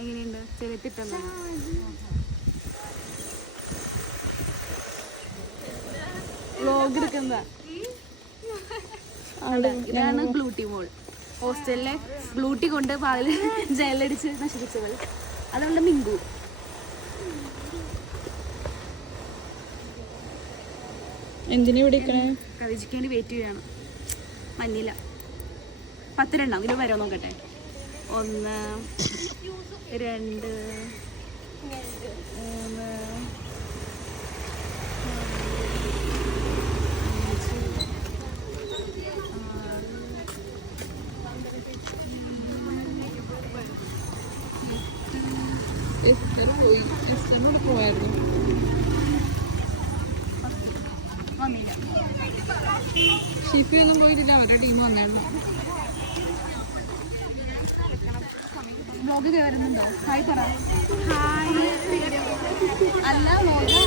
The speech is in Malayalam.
എങ്ങനെയുണ്ട്? ചെറുത്തിട്ടുണ്ടോ? വ്ലോഗ് എടുക്കുന്ന ഇതാണ് ബ്ലൂട്ടി മോൾ. ഹോസ്റ്റലിലെ ബ്ലൂട്ടി കൊണ്ട് പാലിൽ ജയിലടിച്ച് നശിപ്പിച്ചവൾ. അതുകൊണ്ട് മിങ്കു. എന്തിനാ ഇവിടെ കവിജിക്ക് വേണ്ടി വെയിറ്റ് ചെയ്യാണ്. മഞ്ഞില 10 എണ്ണം ഇതിൽ വരാൻ നോക്കട്ടെ. 1 2 3 പോയായിരുന്നു. ഷിഫിയൊന്നും പോയിട്ടില്ല, അവരുടെ ടീം വന്നായിരുന്നു. വ്ലോഗ് കയറുന്നുണ്ടോ? ഹായ് പറ. ഹായ്. അല്ല വ്ലോഗ്